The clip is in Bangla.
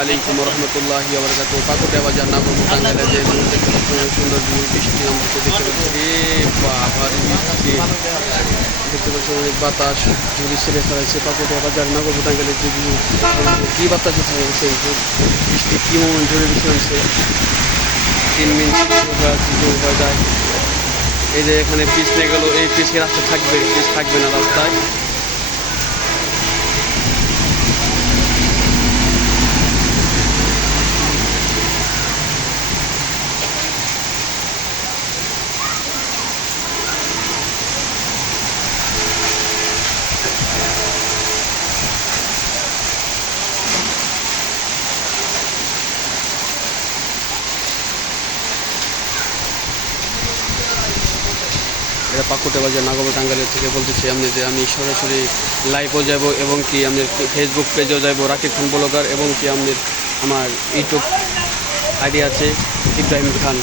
আলাইকুম রহমতুল্লাহ বরকাত পাকুটে বাজার নাগর টাঙ্গাইলে যে সুন্দর বৃষ্টি নামতে দেখতে পাচ্ছি রে বাবার বৃষ্টি। দেখতে পাচ্ছি অনেক বাতাস ঝুড়ি ছেড়ে ফেলাইছে। পাকুটে বাজার নাগর টাঙ্গাইলে যে কি বাতাস সেই বৃষ্টি কি মোমেন্ট ঝুড়ে বৃষ্টি তিন মিনিট যায়। এই যে এখানে পিচ নিয়ে গেল, এই পিচ রাস্তা থাকবে পিচ থাকবে না রাস্তায়। এটা পাকুটে বাজার নাগবা টাঙ্গালের থেকে বলতেছি আপনি যে আমি সরাসরি লাইভও যাব এবং কি আমি ফেসবুক পেজেও যাব, রাকিব খান ব্লগার এবং কি আপনি আমার ইউটিউব আইডি আছে, ইব্রাহিম খান।